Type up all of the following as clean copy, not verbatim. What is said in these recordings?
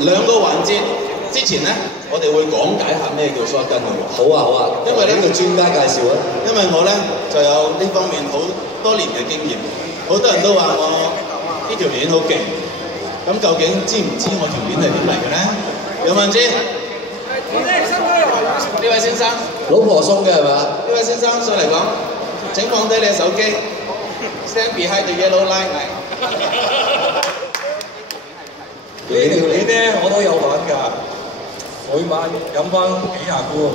兩個環節之前咧，我哋會講解下咩叫 shotgun 嘅。好啊好啊，因為呢個專家介紹啊。因為我咧就有呢方面好多年嘅經驗，好多人都話我呢條鏈好勁。咁究竟知唔知我條鏈係點嚟嘅咧？有冇人知？呢位先生，老婆送嘅係嘛？呢位先生上嚟講，請放低你嘅手機 ，stand behind the yellow line。呢條鏈咧我都有玩㗎，每晚飲翻幾廿罐，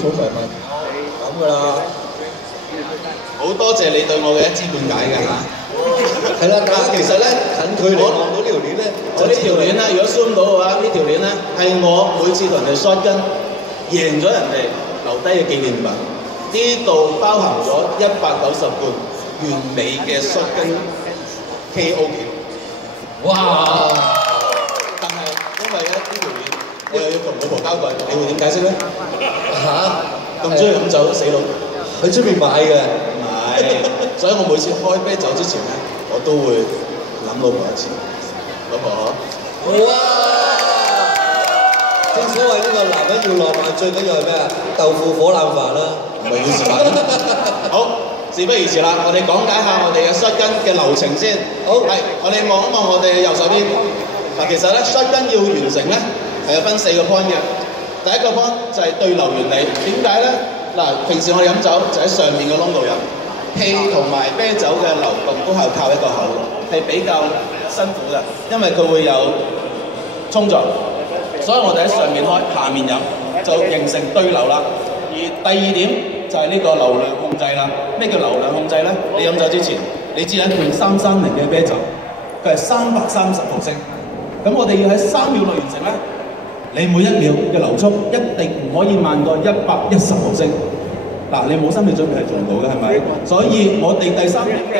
數埋問咁㗎啦。好多謝你對我嘅一知半解㗎嚇。係啦，但係其實咧近距離望到呢條鏈咧，我呢條鏈咧，如果 zoom 到嘅話，呢條鏈咧係我每次同人哋 shotgun贏咗人哋留低嘅紀念品。呢度包含咗190罐完美嘅 shotgun KO 記錄。哇！但係因為咧呢條鏈，我又要同老婆交代，你會點解釋咧？咁中意飲酒死佬，喺出邊買嘅。所以我每次開啤酒之前咧，我都會諗老婆一次。老婆，哇！正所謂呢個男人要浪漫，最緊要係咩啊？豆腐火腩飯啦，唔係要食飯。好，事不宜遲啦，我哋講解下我哋嘅 shotgun 嘅流程先。好，係我哋望一望我哋右手邊。嗱，其實咧 shotgun 要完成咧係有分4個 point 嘅。第一個 point 就係對流原理。點解咧？嗱，平時我哋飲酒就喺上面個窿度飲。氣同埋啤酒嘅流動都係靠一個口，係比較辛苦嘅，因為佢會有衝撞，所以我哋喺上面開，下面飲，就形成對流啦。而第二點就係呢個流量控制啦。咩叫流量控制咧？你飲酒之前，你知一罐330嘅啤酒，佢係330毫升，咁我哋要喺3秒內完成咧，你每1秒嘅流速一定唔可以慢過110毫升。嗱，你冇心理準備係做唔到嘅，係咪？所以我哋第3點嘅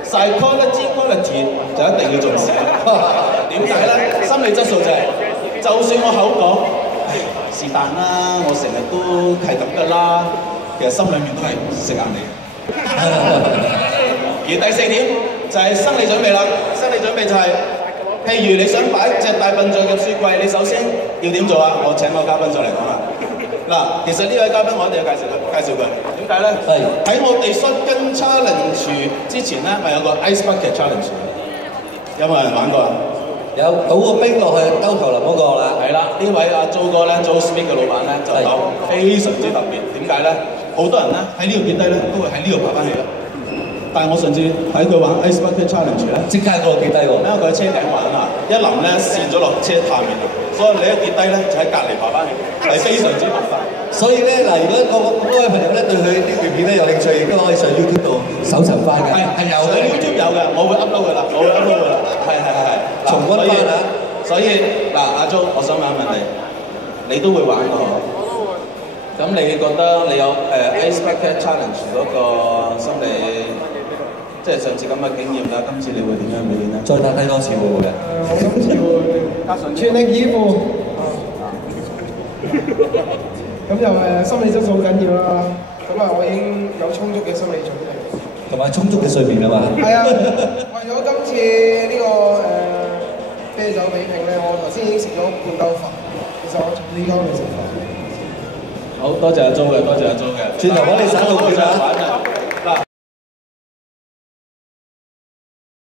psychology quality 就一定要重視啦。點解咧？心理質素就係，就算我口講是但啦，我成日都係咁噶啦，其實心裏面都係食硬你。而第4點就係生理準備啦。生理準備就係，譬如你想擺隻大笨象嘅雪櫃，你首先要點做啊？我請我嘉賓上嚟講啦。嗱，其實呢位嘉賓我一定要介紹佢。點解咧？喺我哋 shotgun challenge 之前咧，咪有個 ice bucket challenge， 有冇人玩過啊？有倒個冰落去兜球林嗰個啦。係啦，呢位阿 Joe 哥咧 ，Joe Smith 嘅老闆咧就講非常之特別。點解咧？好多人咧喺呢度跌低咧，都會喺呢度爬翻起啦。但係我上次睇佢玩 ice bucket challenge 咧，即刻嗰個跌低喎。因為佢喺車頂玩啊，一淋咧跣咗落車下面，所以你一跌低咧就喺隔離爬翻起，係非常之麻煩。所以咧嗱，如果各位朋友咧對佢呢條片咧有興趣，亦都可以上 YouTube 度搜尋翻嘅。係有嘅 ，YouTube 有嘅，我會 upload 佢啦，係。重溫翻啦。所以嗱，阿 Jo，我想問一問你都會玩㗎嗬？咁你覺得你有ice bucket challenge 嗰個心理，即係上次咁嘅經驗啦，今次你會點樣表現咧？再睇多次會唔會嘅？我今次會加上全力以赴。咁就心理質素好緊要啦。咁啊，我已經有充足嘅心理準備，同埋充足嘅睡眠啊嘛。係啊，為咗今次呢個啤酒比拼咧，我頭先已經食咗半兜飯，其實我從呢間未食飯。好多謝阿 Jo 嘅，多謝阿 Jo 嘅。轉頭揾你省到佢啦。